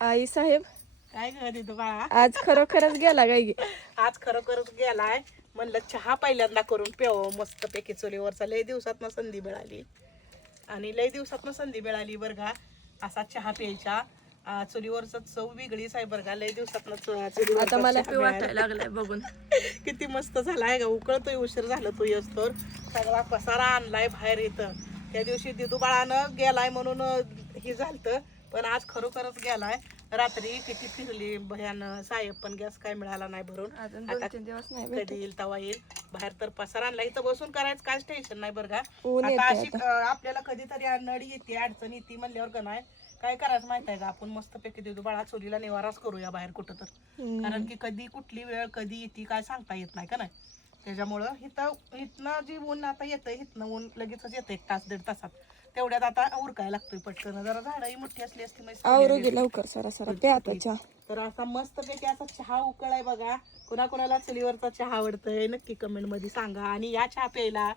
आई साहेब काय ग दिदू बाळा, आज खरोखरच गेला काय गे? आज खरोखरच गेलाय. म्हणलं चहा पहिल्यांदा करून प्यावं मस्त पैकी चुलीवरचा. लय दिवसातनं संधी मिळाली आणि लय दिवसातनं संधी मिळाली बरं का असा चहा प्यायचा. चुलीवरचा चव वेगळीच आहे बरं का. लय दिवसातनं चुलीवरचा आता मला चहा पी वाटायला लागलाय बघून. किती मस्त झालाय का. उकळतोय, उशीर झालं तू येस तर. सगळा पसारा आणलाय बाहेर येतं. त्या दिवशी दिदू बाळानं गेलाय म्हणून हे झालतं, पण आज खरोखरच गेलाय. रात्री किती फिरली भयान. साहेब पण गॅस काय मिळाला नाही भरून. अजून आता 2-3 दिवस नाही कधी भेटत. येईल तवा येईल. बाहेर तर पसारा आणला, इथं बसून करायचं काहीच टेन्शन नाही बरं का. ऊन आता येते अशी आता. आपल्याला कधीतरी नड येते, अडचण येते म्हणल्यावर का नाही काय करायचं माहित आहे का, आपण मस्त पैकी देतो बाळा चोरीला निवाराच करूया बाहेर कुठं तर. कारण की कधी कुठली वेळ कधी येते काय सांगता येत नाही का नाही. त्याच्यामुळं इथनं जी ऊन आता येतं, इथनं ऊन लगेचच येतं 1 तास 1.5 तासात. तेवढ्यात आता उरकायला लागतोय पटकन. जरा झाडही मोठी असली असती आवरू गे लवकर सरा पे आता चहा. तर असा मस्त पैकी असा चहा उकळाय बघा. कुणाकुणाला चुलीवरचा चहा आवडतंय नक्की कमेंट मध्ये सांगा. आणि या चहा प्यायला